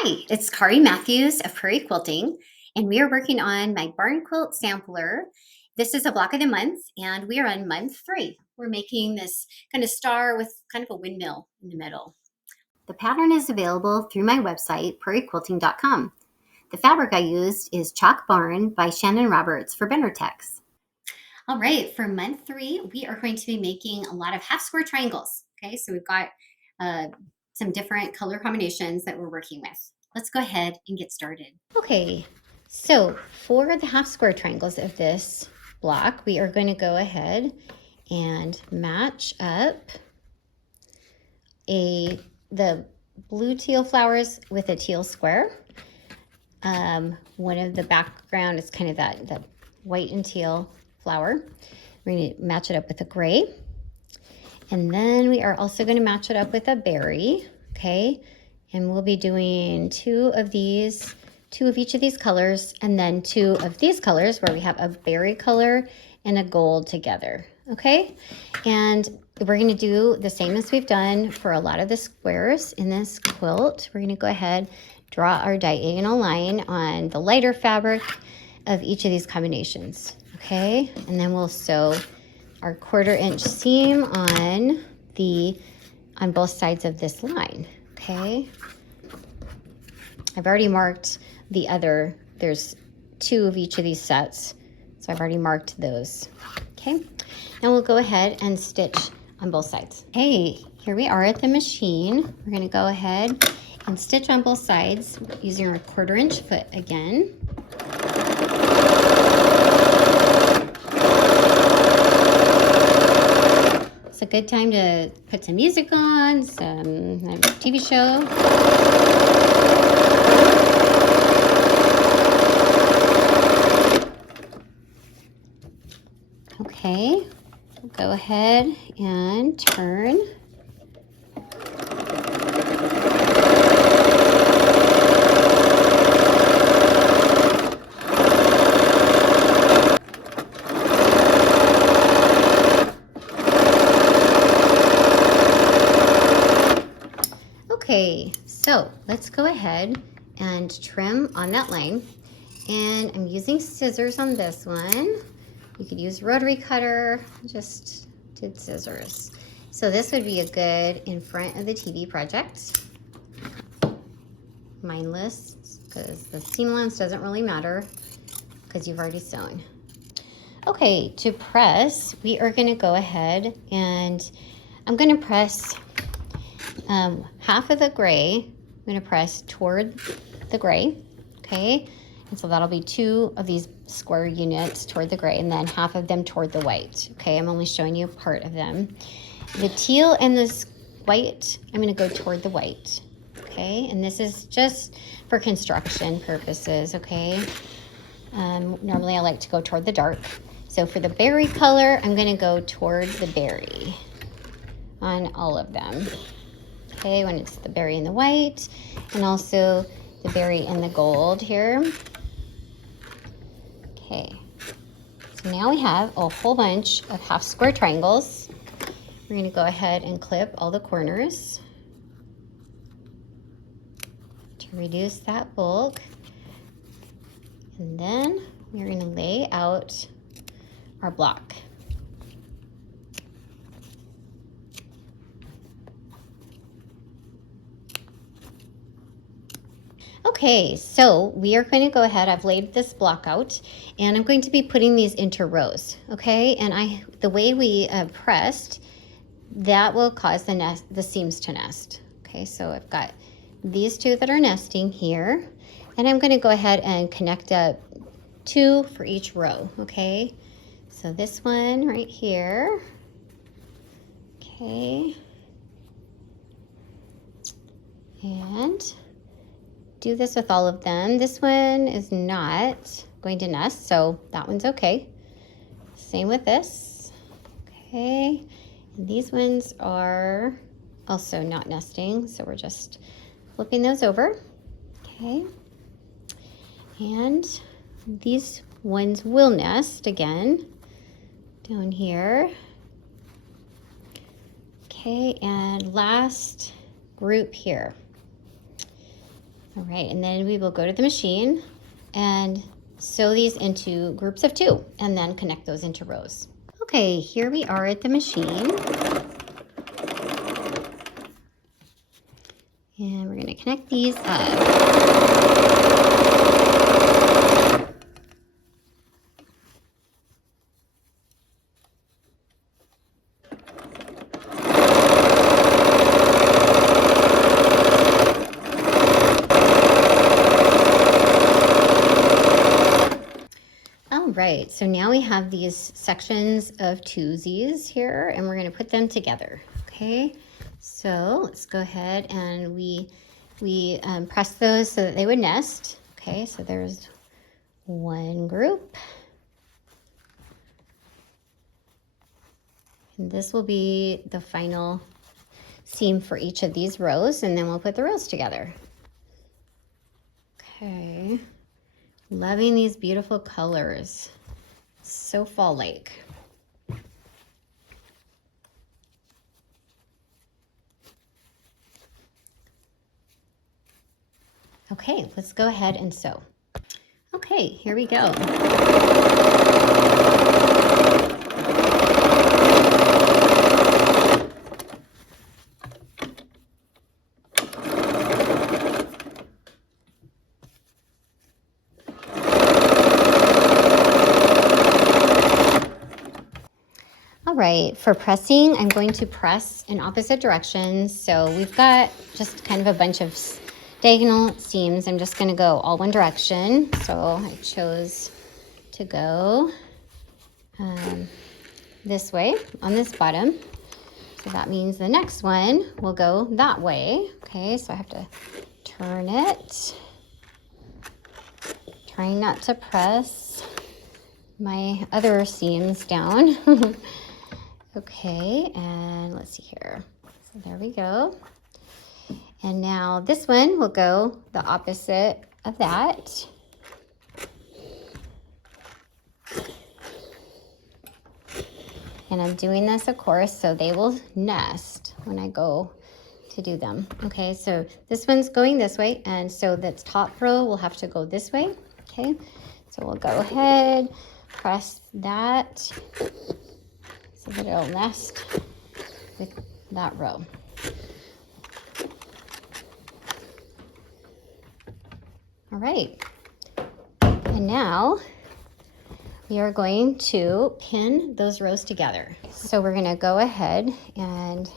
Hi, it's Kari Matthews of Prairie Quilting, and we are working on my barn quilt sampler. This is a block of the month, and we are on month 3. We're making this kind of star with kind of a windmill in the middle. The pattern is available through my website, prairiequilting.com. The fabric I used is Chalk Barn by Shannon Roberts for Bendertex. All right, for month 3, we are going to be making a lot of half square triangles. Okay, so we've got some different color combinations that we're working with. Let's go ahead and get started. Okay, so for the half square triangles of this block, we are going to go ahead and match up the blue teal flowers with a teal square. One of the background is kind of that white and teal flower. We're going to match it up with a gray. And then we are also going to match it up with a berry, okay? And we'll be doing 2 of each of these colors, and then 2 of these colors where we have a berry color and a gold together, okay? And we're going to do the same as we've done for a lot of the squares in this quilt. We're going to go ahead, draw our diagonal line on the lighter fabric of each of these combinations, okay? And then we'll sew our 1/4 inch seam on both sides of this line, okay? I've already marked there's 2 of each of these sets, so I've already marked those, okay? Now we'll go ahead and stitch on both sides. Hey, here we are at the machine. We're gonna go ahead and stitch on both sides using our 1/4 inch foot again. It's a good time to put some music on, some TV show. Okay, we'll go ahead and turn. Okay, so let's go ahead and trim on that line. And I'm using scissors on this one. You could use rotary cutter, just did scissors. So this would be a good in front of the TV project. Mindless, because the seam allowance doesn't really matter because you've already sewn. Okay, to press, we are gonna go ahead and I'm gonna press half of the gray. I'm gonna press toward the gray, okay? And so that'll be 2 of these square units toward the gray and then half of them toward the white, okay? I'm only showing you part of them. The teal and this white, I'm gonna go toward the white, okay? And this is just for construction purposes, okay? Normally I like to go toward the dark. So for the berry color, I'm gonna go toward the berry on all of them. Okay, when it's the berry and the white, and also the berry and the gold here. Okay, so now we have a whole bunch of half square triangles. We're gonna go ahead and clip all the corners to reduce that bulk. And then we're gonna lay out our block. Okay, so we are going to go ahead. I've laid this block out and I'm going to be putting these into rows, okay? And the way we pressed, that will cause the seams to nest. Okay, so I've got these 2 that are nesting here, and I'm going to go ahead and connect up 2 for each row, okay? So this one right here, okay, and do this with all of them. This one is not going to nest, so that one's okay. Same with this, okay? And these ones are also not nesting, so we're just flipping those over, okay? And these ones will nest again down here. Okay, and last group here. All right, and then we will go to the machine and sew these into groups of 2 and then connect those into rows. Okay, here we are at the machine. And we're going to connect these up. All right, so now we have these sections of twosies here, and we're going to put them together. Okay, so let's go ahead and we press those so that they would nest. Okay, so there's one group. And this will be the final seam for each of these rows, and then we'll put the rows together. Okay, loving these beautiful colors. So fall-like. Okay, let's go ahead and sew. Okay, here we go. All right, for pressing, I'm going to press in opposite directions. So we've got just kind of a bunch of diagonal seams. I'm just going to go all one direction. So I chose to go this way on this bottom. So that means the next one will go that way. Okay, so I have to turn it. Trying not to press my other seams down. Okay, and let's see here. So there we go. And now this one will go the opposite of that. And I'm doing this, of course, so they will nest when I go to do them. Okay, so this one's going this way, and so the top row will have to go this way. Okay, so we'll go ahead, press that so that it'll nest with that row. All right, and now we are going to pin those rows together. So we're gonna go ahead and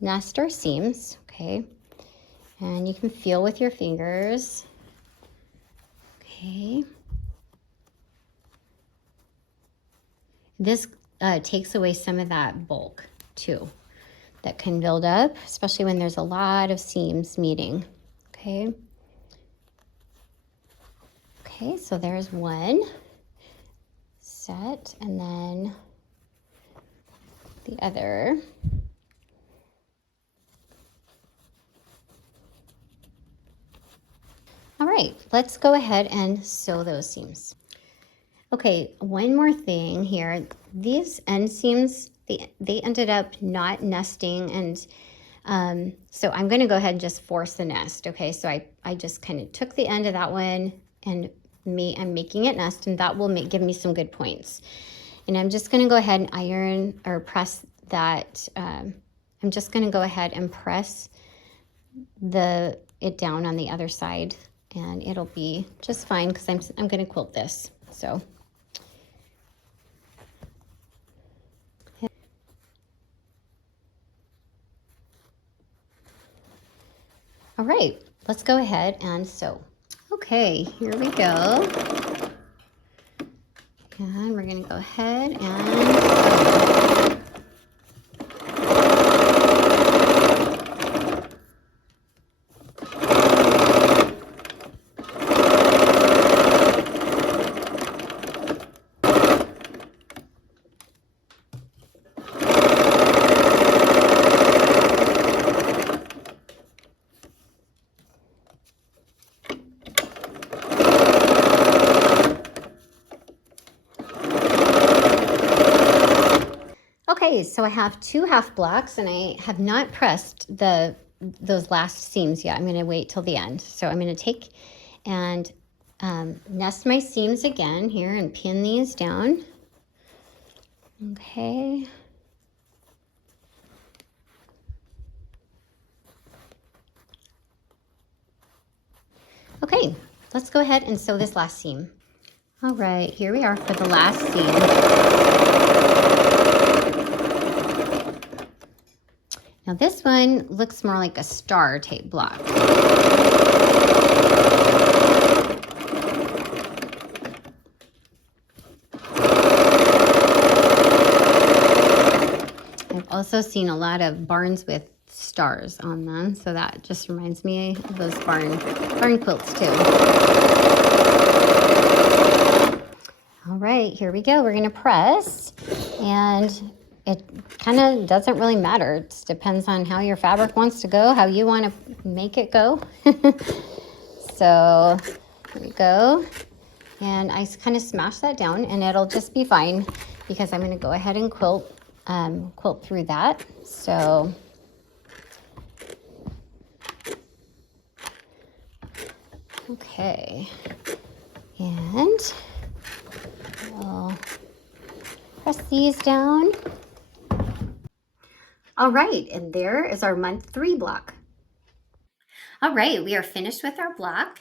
nest our seams, okay? And you can feel with your fingers, okay? This takes away some of that bulk too that can build up, especially when there's a lot of seams meeting, okay? Okay, so there's one set, and then the other. All right, let's go ahead and sew those seams. Okay, one more thing here. These end seams, they ended up not nesting, and so I'm gonna go ahead and just force the nest, okay? So I just kind of took the end of that one and I'm making it nest, and that will give me some good points. And I'm just gonna go ahead and iron or press that. I'm just gonna go ahead and press it down on the other side, and it'll be just fine because I'm gonna quilt this, so. All right, let's go ahead and sew. Okay, here we go. And we're gonna go ahead and sew. Okay, so I have 2 half blocks, and I have not pressed the those last seams yet. I'm going to wait till the end. So I'm going to take and nest my seams again here and pin these down. Okay. Okay, let's go ahead and sew this last seam. All right, here we are for the last seam. Now this one looks more like a star type block. I've also seen a lot of barns with stars on them, so that just reminds me of those barn quilts too. All right, here we go. We're gonna press, and it kind of doesn't really matter. It depends on how your fabric wants to go, how you want to make it go. So here we go. And I kind of smash that down, and it'll just be fine because I'm going to go ahead and quilt through that. So okay, and I'll press these down. All right, and there is our month 3 block. All right, we are finished with our block,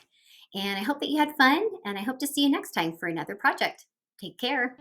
and I hope that you had fun, and I hope to see you next time for another project. Take care.